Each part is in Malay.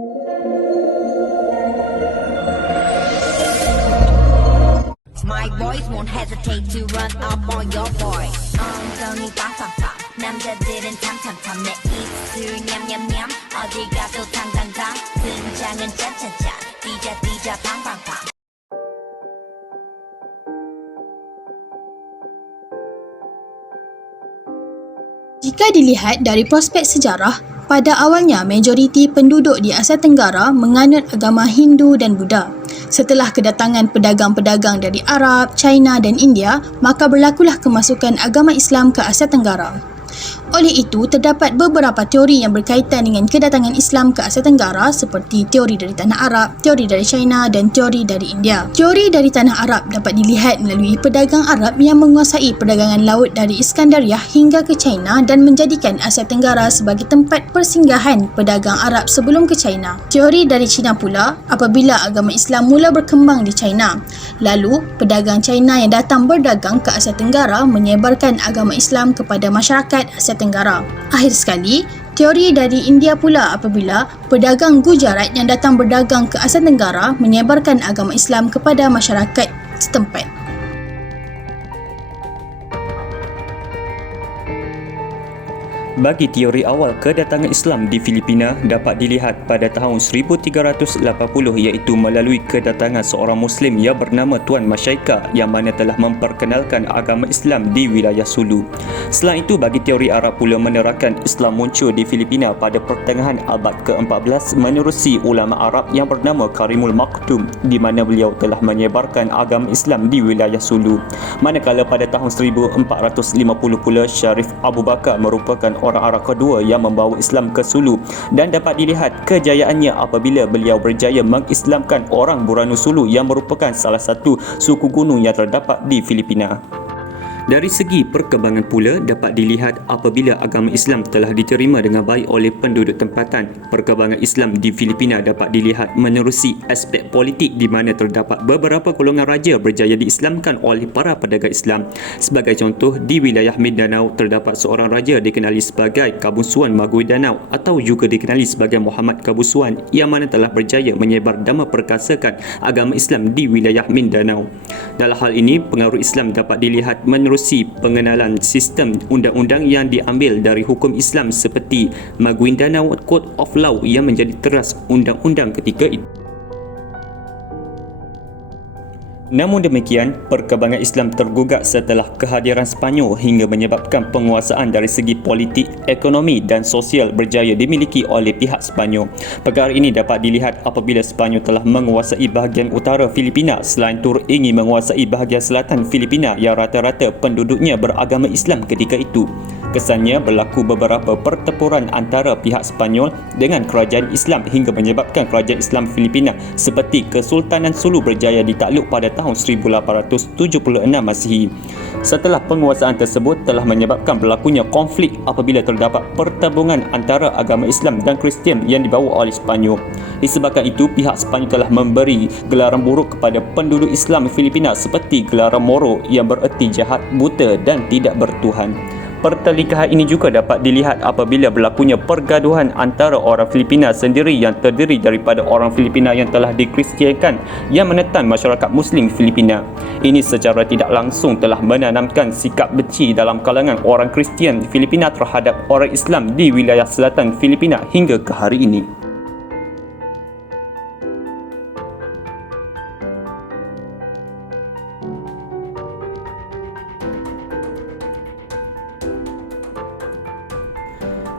My boys won't hesitate to run up on your boy. 엉덩이 빵빵빵 남자들은 탐탐탐 내 입술 냠냠냠 어디 가도 당당당 등장은 짠짠짠 띠자띠자 빵빵빵. Jika dilihat dari prospek sejarah, pada awalnya majoriti penduduk di Asia Tenggara menganut agama Hindu dan Buddha. Setelah kedatangan pedagang-pedagang dari Arab, China dan India, maka berlakulah kemasukan agama Islam ke Asia Tenggara. Oleh itu, terdapat beberapa teori yang berkaitan dengan kedatangan Islam ke Asia Tenggara seperti teori dari Tanah Arab, teori dari China dan teori dari India. Teori dari Tanah Arab dapat dilihat melalui pedagang Arab yang menguasai perdagangan laut dari Iskandariah hingga ke China dan menjadikan Asia Tenggara sebagai tempat persinggahan pedagang Arab sebelum ke China. Teori dari China pula, apabila agama Islam mula berkembang di China, lalu pedagang China yang datang berdagang ke Asia Tenggara menyebarkan agama Islam kepada masyarakat Asia Tenggara. Akhir sekali, teori dari India pula apabila pedagang Gujarat yang datang berdagang ke Asia Tenggara menyebarkan agama Islam kepada masyarakat setempat. Bagi teori awal kedatangan Islam di Filipina dapat dilihat pada tahun 1380 iaitu melalui kedatangan seorang Muslim yang bernama Tuan Masyaika yang mana telah memperkenalkan agama Islam di wilayah Sulu. Selain itu, bagi teori Arab pula menerangkan Islam muncul di Filipina pada pertengahan abad ke-14 menerusi ulama Arab yang bernama Karimul Maktum di mana beliau telah menyebarkan agama Islam di wilayah Sulu. Manakala pada tahun 1450 pula Syarif Abu Bakar merupakan orang Arab kedua yang membawa Islam ke Sulu dan dapat dilihat kejayaannya apabila beliau berjaya mengislamkan orang Buranu Sulu yang merupakan salah satu suku gunung yang terdapat di Filipina. Dari segi perkembangan pula dapat dilihat apabila agama Islam telah diterima dengan baik oleh penduduk tempatan. Perkembangan Islam di Filipina dapat dilihat menerusi aspek politik di mana terdapat beberapa golongan raja berjaya diislamkan oleh para pedagang Islam. Sebagai contoh, di wilayah Mindanao terdapat seorang raja dikenali sebagai Kabusuan Maguindanao atau juga dikenali sebagai Muhammad Kabusuan yang mana telah berjaya menyebar dan memperkasakan agama Islam di wilayah Mindanao. Dalam hal ini, pengaruh Islam dapat dilihat menerusi pengenalan sistem undang-undang yang diambil dari hukum Islam seperti Maguindanao Code of Law yang menjadi teras undang-undang ketika itu. Namun demikian, perkembangan Islam tergugat setelah kehadiran Sepanyol hingga menyebabkan penguasaan dari segi politik, ekonomi dan sosial berjaya dimiliki oleh pihak Sepanyol. Perkara ini dapat dilihat apabila Sepanyol telah menguasai bahagian utara Filipina selain itu ingin menguasai bahagian selatan Filipina yang rata-rata penduduknya beragama Islam ketika itu. Kesannya berlaku beberapa pertempuran antara pihak Sepanyol dengan kerajaan Islam hingga menyebabkan kerajaan Islam Filipina seperti Kesultanan Sulu berjaya ditakluk pada tahun 1876 Masihi. Setelah penguasaan tersebut telah menyebabkan berlakunya konflik apabila terdapat pertembungan antara agama Islam dan Kristian yang dibawa oleh Sepanyol. Disebabkan itu, pihak Sepanyol telah memberi gelaran buruk kepada penduduk Islam Filipina seperti gelaran Moro yang bererti jahat, buta dan tidak bertuhan. Pertelikahan ini juga dapat dilihat apabila berlakunya pergaduhan antara orang Filipina sendiri yang terdiri daripada orang Filipina yang telah dikristiankan yang menentang masyarakat Muslim Filipina. Ini secara tidak langsung telah menanamkan sikap benci dalam kalangan orang Kristian Filipina terhadap orang Islam di wilayah selatan Filipina hingga ke hari ini.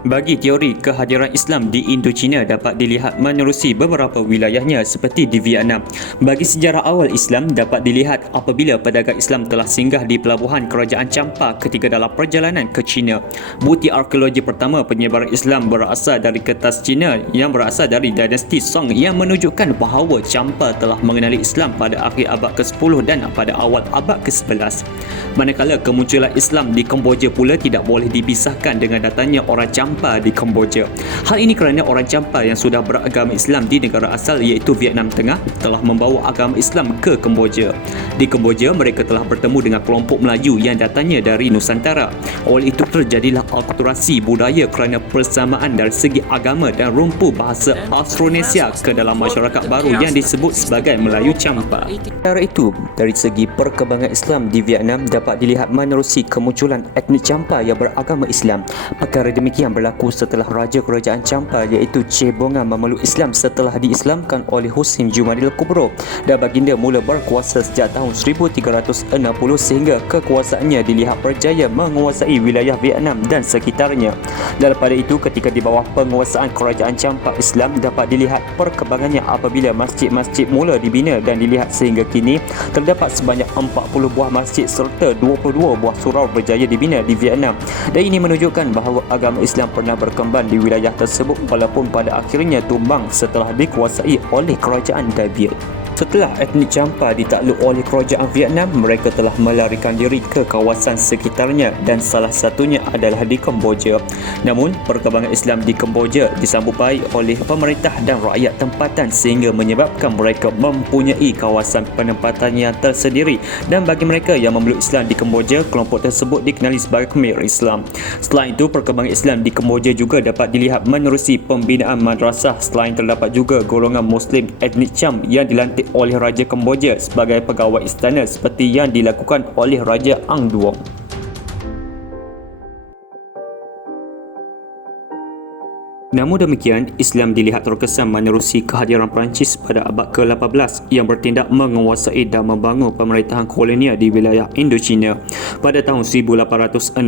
Bagi teori kehadiran Islam di Indochina dapat dilihat menerusi beberapa wilayahnya seperti di Vietnam. Bagi sejarah awal Islam dapat dilihat apabila pedagang Islam telah singgah di pelabuhan kerajaan Champa ketika dalam perjalanan ke China. Bukti arkeologi pertama penyebaran Islam berasal dari kertas Cina yang berasal dari dinasti Song yang menunjukkan bahawa Champa telah mengenali Islam pada akhir abad ke-10 dan pada awal abad ke-11. Manakala kemunculan Islam di Kemboja pula tidak boleh dipisahkan dengan datangnya orang Champa Champa di Kemboja. Hal ini kerana orang Champa yang sudah beragama Islam di negara asal iaitu Vietnam Tengah telah membawa agama Islam ke Kemboja. Di Kemboja, mereka telah bertemu dengan kelompok Melayu yang datangnya dari Nusantara. Oleh itu terjadilah akulturasi budaya kerana persamaan dari segi agama dan rumpu bahasa Austronesia ke dalam masyarakat baru yang disebut sebagai Melayu Champa. Secara itu, dari segi perkembangan Islam di Vietnam dapat dilihat menerusi kemunculan etnik Champa yang beragama Islam. Perkara demikian berlaku setelah Raja Kerajaan Champa iaitu Che Bonga memeluk Islam setelah diislamkan oleh Husin Jumadil Kubro dan baginda mula berkuasa sejak tahun 1360 sehingga kekuasaannya dilihat berjaya menguasai wilayah Vietnam dan sekitarnya. Dan pada itu ketika di bawah penguasaan Kerajaan Champa, Islam dapat dilihat perkembangannya apabila masjid-masjid mula dibina dan dilihat sehingga kini terdapat sebanyak 40 buah masjid serta 22 buah surau berjaya dibina di Vietnam. Dan ini menunjukkan bahawa agama Islam pernah berkembang di wilayah tersebut walaupun pada akhirnya tumbang setelah dikuasai oleh Kerajaan Dabiel. Setelah etnik Champa ditakluk oleh Kerajaan Vietnam, mereka telah melarikan diri ke kawasan sekitarnya dan salah satunya adalah di Kemboja. Namun, perkembangan Islam di Kemboja disambut baik oleh pemerintah dan rakyat tempatan sehingga menyebabkan mereka mempunyai kawasan penempatan yang tersendiri, dan bagi mereka yang memeluk Islam di Kemboja, kelompok tersebut dikenali sebagai Khmer Islam. Selain itu, perkembangan Islam di Kemboja juga dapat dilihat menerusi pembinaan madrasah. Selain terdapat juga golongan Muslim etnik Cham yang dilantik oleh Raja Kemboja sebagai pegawai istana seperti yang dilakukan oleh Raja Ang Duong. Namun demikian, Islam dilihat terkesan menerusi kehadiran Perancis pada abad ke-18 yang bertindak menguasai dan membangun pemerintahan kolonial di wilayah Indochina. Pada tahun 1860,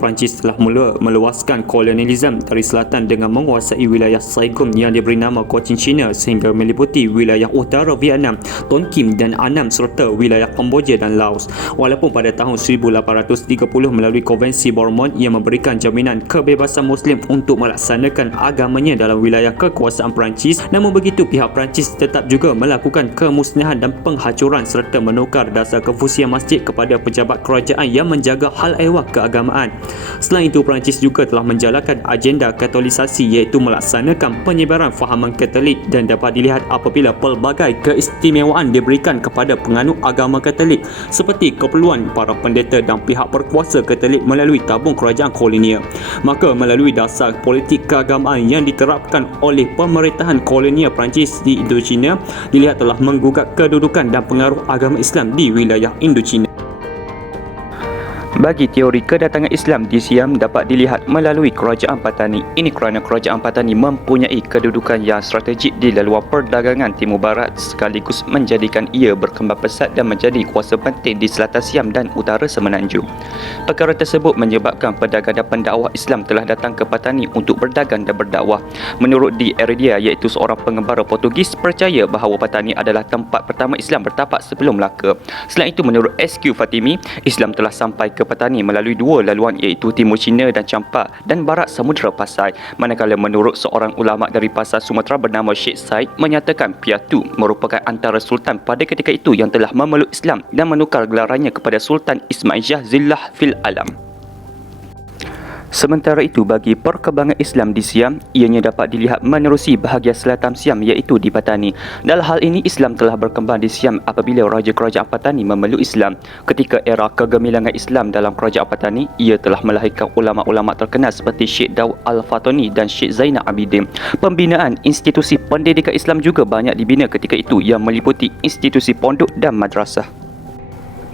Perancis telah mula meluaskan kolonialisme dari selatan dengan menguasai wilayah Saigon yang diberi nama Cochinchina sehingga meliputi wilayah utara Vietnam, Tonkin dan Annam serta wilayah Kemboja dan Laos. Walaupun pada tahun 1830 melalui Konvensi Bormont yang memberikan jaminan kebebasan Muslim untuk melaksanakan agamanya dalam wilayah kekuasaan Perancis, namun begitu pihak Perancis tetap juga melakukan kemusnahan dan penghancuran serta menukar dasar kefusian masjid kepada pejabat kerajaan yang menjaga hal ehwal keagamaan. Selain itu, Perancis juga telah menjalankan agenda katolisasi iaitu melaksanakan penyebaran fahaman Katolik dan dapat dilihat apabila pelbagai keistimewaan diberikan kepada penganut agama Katolik seperti keperluan para pendeta dan pihak berkuasa Katolik melalui tabung kerajaan kolonial. Maka melalui dasar politik keagamaan yang diterapkan oleh pemerintahan kolonial Perancis di Indochina dilihat telah menggugat kedudukan dan pengaruh agama Islam di wilayah Indochina. Bagi teori kedatangan Islam di Siam dapat dilihat melalui Kerajaan Patani. Ini kerana Kerajaan Patani mempunyai kedudukan yang strategik di laluan perdagangan Timur Barat sekaligus menjadikan ia berkembang pesat dan menjadi kuasa penting di selatan Siam dan utara Semenanjung. Perkara tersebut menyebabkan pedagang dan pendakwah Islam telah datang ke Patani untuk berdagang dan berdakwah. Menurut D. Heredia iaitu seorang pengembara Portugis percaya bahawa Patani adalah tempat pertama Islam bertapak sebelum Melaka. Selain itu, menurut S.Q. Fatimi, Islam telah sampai ke Patani melalui dua laluan iaitu Timur Cina dan Champa dan Barat Samudra Pasai. Manakala menurut seorang ulama dari Pasar Sumatera bernama Sheikh Said menyatakan Piatu merupakan antara sultan pada ketika itu yang telah memeluk Islam dan menukar gelarannya kepada Sultan Ismail Shah Zillah fil Alam. Sementara itu, bagi perkembangan Islam di Siam, ianya dapat dilihat menerusi bahagian selatan Siam iaitu di Patani. Dalam hal ini, Islam telah berkembang di Siam apabila Raja Kerajaan Patani memeluk Islam. Ketika era kegemilangan Islam dalam Kerajaan Patani, ia telah melahirkan ulama-ulama terkenal seperti Syekh Daud Al-Fatani dan Syekh Zainal Abidin. Pembinaan institusi pendidikan Islam juga banyak dibina ketika itu yang meliputi institusi pondok dan madrasah.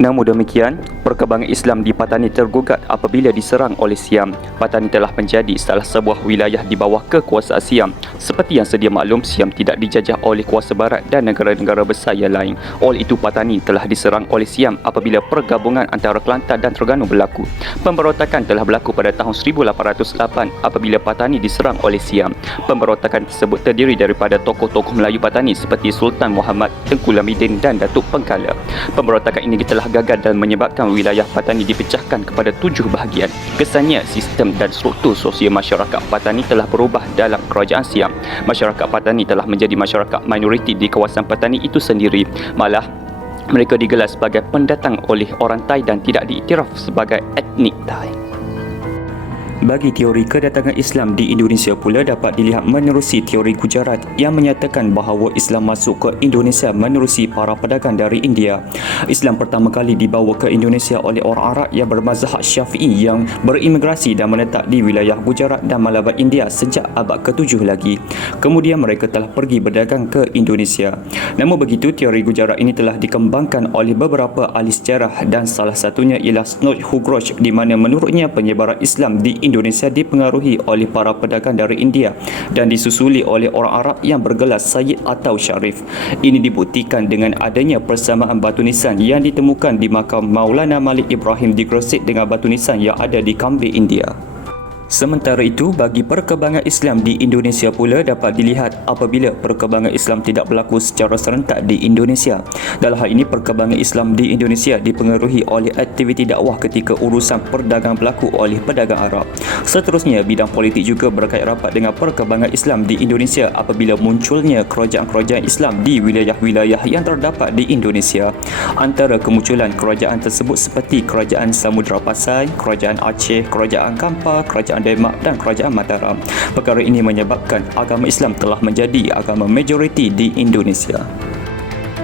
Namun demikian, perkembangan Islam di Patani tergugat apabila diserang oleh Siam. Patani telah menjadi salah sebuah wilayah di bawah kekuasaan Siam. Seperti yang sedia maklum, Siam tidak dijajah oleh kuasa barat dan negara-negara besar yang lain. Oleh itu, Patani telah diserang oleh Siam apabila pergabungan antara Kelantan dan Terengganu berlaku. Pemberontakan telah berlaku pada tahun 1808 apabila Patani diserang oleh Siam. Pemberontakan tersebut terdiri daripada tokoh-tokoh Melayu Patani seperti Sultan Muhammad, Tengku Lamidin dan Datuk Pengkala. Pemberontakan ini telah gagal dan menyebabkan wilayah Patani dipecahkan kepada 7 bahagian. Kesannya, sistem dan struktur sosial masyarakat Patani telah berubah dalam kerajaan Siam. Masyarakat Patani telah menjadi masyarakat minoriti di kawasan Patani itu sendiri. Malah, mereka digelar sebagai pendatang oleh orang Thai dan tidak diiktiraf sebagai etnik Thai. Bagi teori kedatangan Islam di Indonesia pula dapat dilihat menerusi teori Gujarat yang menyatakan bahawa Islam masuk ke Indonesia menerusi para pedagang dari India. Islam pertama kali dibawa ke Indonesia oleh orang Arab yang bermazhab Syafi'i yang berimigrasi dan menetap di wilayah Gujarat dan Malabar India sejak abad ke-7 lagi. Kemudian mereka telah pergi berdagang ke Indonesia. Namun begitu, teori Gujarat ini telah dikembangkan oleh beberapa ahli sejarah dan salah satunya ialah Snow Hugroch, di mana menurutnya penyebaran Islam di Indonesia dipengaruhi oleh para pedagang dari India dan disusuli oleh orang Arab yang bergelar Sayyid atau Syarif. Ini dibuktikan dengan adanya persamaan batu nisan yang ditemukan di makam Maulana Malik Ibrahim di Gresik dengan batu nisan yang ada di Gambir, India. Sementara itu, bagi perkembangan Islam di Indonesia pula dapat dilihat apabila perkembangan Islam tidak berlaku secara serentak di Indonesia. Dalam hal ini, perkembangan Islam di Indonesia dipengaruhi oleh aktiviti dakwah ketika urusan perdagangan berlaku oleh pedagang Arab. Seterusnya, bidang politik juga berkait rapat dengan perkembangan Islam di Indonesia apabila munculnya kerajaan-kerajaan Islam di wilayah-wilayah yang terdapat di Indonesia. Antara kemunculan kerajaan tersebut seperti Kerajaan Samudra Pasai, Kerajaan Aceh, Kerajaan Kampar, Kerajaan Demak dan Kerajaan Mataram. Perkara ini menyebabkan agama Islam telah menjadi agama majoriti di Indonesia.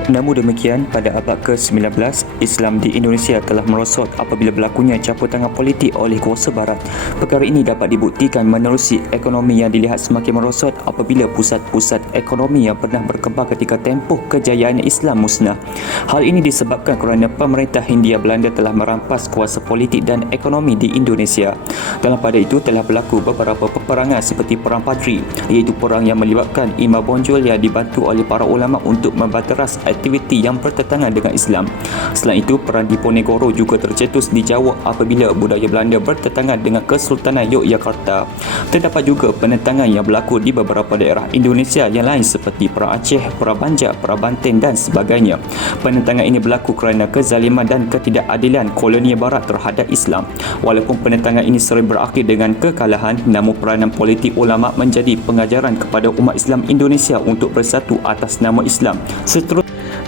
Namun demikian, pada abad ke-19, Islam di Indonesia telah merosot apabila berlakunya campur tangan politik oleh kuasa barat. Perkara ini dapat dibuktikan menerusi ekonomi yang dilihat semakin merosot apabila pusat-pusat ekonomi yang pernah berkembang ketika tempoh kejayaan Islam musnah. Hal ini disebabkan kerana pemerintah Hindia Belanda telah merampas kuasa politik dan ekonomi di Indonesia. Dalam pada itu telah berlaku beberapa peperangan seperti Perang Padri, iaitu perang yang melibatkan Imam Bonjol yang dibantu oleh para ulama untuk membanteras aktiviti yang bertentangan dengan Islam. Selain itu, Perang Diponegoro juga tercetus di Jawa apabila budaya Belanda bertentangan dengan Kesultanan Yogyakarta. Terdapat juga penentangan yang berlaku di beberapa daerah Indonesia yang lain seperti Perang Aceh, Perang Banjar, Perang Banten dan sebagainya. Penentangan ini berlaku kerana kezaliman dan ketidakadilan koloni barat terhadap Islam. Walaupun penentangan ini sering berakhir dengan kekalahan, namun peranan politik ulama menjadi pengajaran kepada umat Islam Indonesia untuk bersatu atas nama Islam.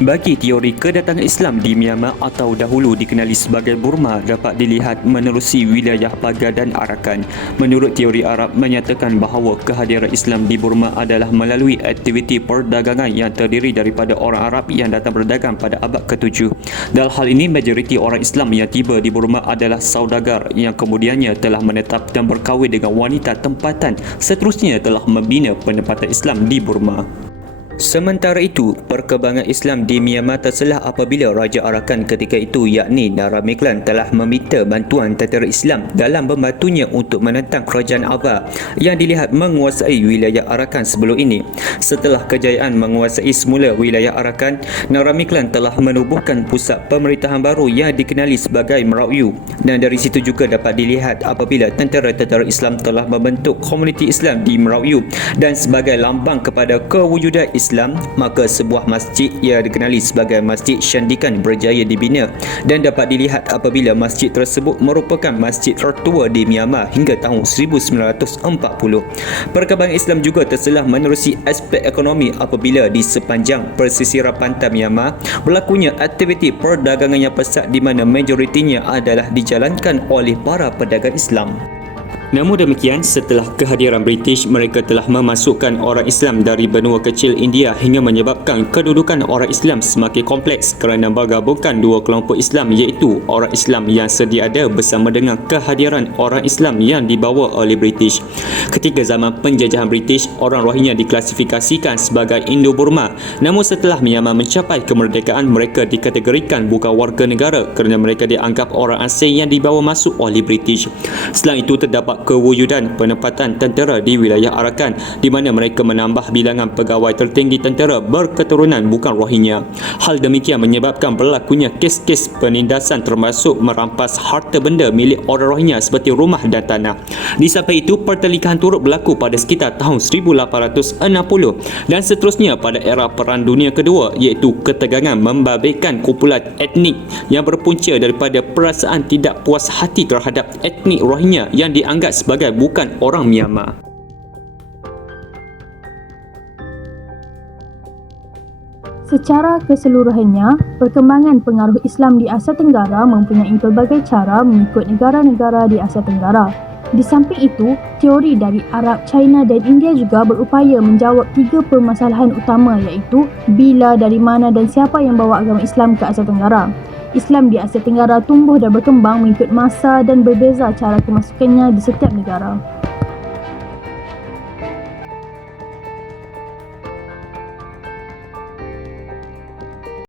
Bagi teori kedatangan Islam di Myanmar atau dahulu dikenali sebagai Burma dapat dilihat menerusi wilayah Pagar dan Arakan. Menurut teori Arab menyatakan bahawa kehadiran Islam di Burma adalah melalui aktiviti perdagangan yang terdiri daripada orang Arab yang datang berdagang pada abad ke-7. Dalam hal ini, majoriti orang Islam yang tiba di Burma adalah saudagar yang kemudiannya telah menetap dan berkahwin dengan wanita tempatan, seterusnya telah membina penempatan Islam di Burma. Sementara itu, perkembangan Islam di Myanmar terselah apabila Raja Arakan ketika itu yakni Naramiklan telah meminta bantuan tentera Islam dalam membantunya untuk menentang kerajaan Ava yang dilihat menguasai wilayah Arakan sebelum ini. Setelah kejayaan menguasai semula wilayah Arakan, Naramiklan telah menubuhkan pusat pemerintahan baru yang dikenali sebagai Merayu, dan dari situ juga dapat dilihat apabila tentera-tentera Islam telah membentuk komuniti Islam di Merayu dan sebagai lambang kepada kewujudan Islam, maka sebuah masjid yang dikenali sebagai Masjid Shandikan berjaya dibina dan dapat dilihat apabila masjid tersebut merupakan masjid tertua di Myanmar hingga tahun 1940. Perkembangan Islam juga terselah menerusi aspek ekonomi apabila di sepanjang pesisiran pantai Myanmar berlakunya aktiviti perdagangan yang pesat di mana majoritinya adalah dijalankan oleh para pedagang Islam. Namun demikian, setelah kehadiran British, mereka telah memasukkan orang Islam dari benua kecil India hingga menyebabkan kedudukan orang Islam semakin kompleks kerana menggabungkan dua kelompok Islam, iaitu orang Islam yang sedia ada bersama dengan kehadiran orang Islam yang dibawa oleh British. Ketika zaman penjajahan British, orang Rohingya diklasifikasikan sebagai Indo-Burma. Namun setelah Myanmar mencapai kemerdekaan, mereka dikategorikan bukan warga negara kerana mereka dianggap orang asing yang dibawa masuk oleh British. Selain itu, terdapat kewujudan penempatan tentera di wilayah Arakan di mana mereka menambah bilangan pegawai tertinggi tentera berketurunan bukan Rohingya. Hal demikian menyebabkan berlakunya kes-kes penindasan termasuk merampas harta benda milik orang Rohingya seperti rumah dan tanah. Di samping itu, pertelikahan turut berlaku pada sekitar tahun 1860 dan seterusnya pada era Perang Dunia Kedua, iaitu ketegangan membabitkan kumpulan etnik yang berpunca daripada perasaan tidak puas hati terhadap etnik Rohingya yang dianggap sebagai bukan orang Myanmar. Secara keseluruhannya, perkembangan pengaruh Islam di Asia Tenggara mempunyai pelbagai cara mengikut negara-negara di Asia Tenggara. Di samping itu, teori dari Arab, China dan India juga berupaya menjawab 3 permasalahan utama iaitu bila, dari mana dan siapa yang bawa agama Islam ke Asia Tenggara. Islam di Asia Tenggara tumbuh dan berkembang mengikut masa dan berbeza cara kemasukannya di setiap negara.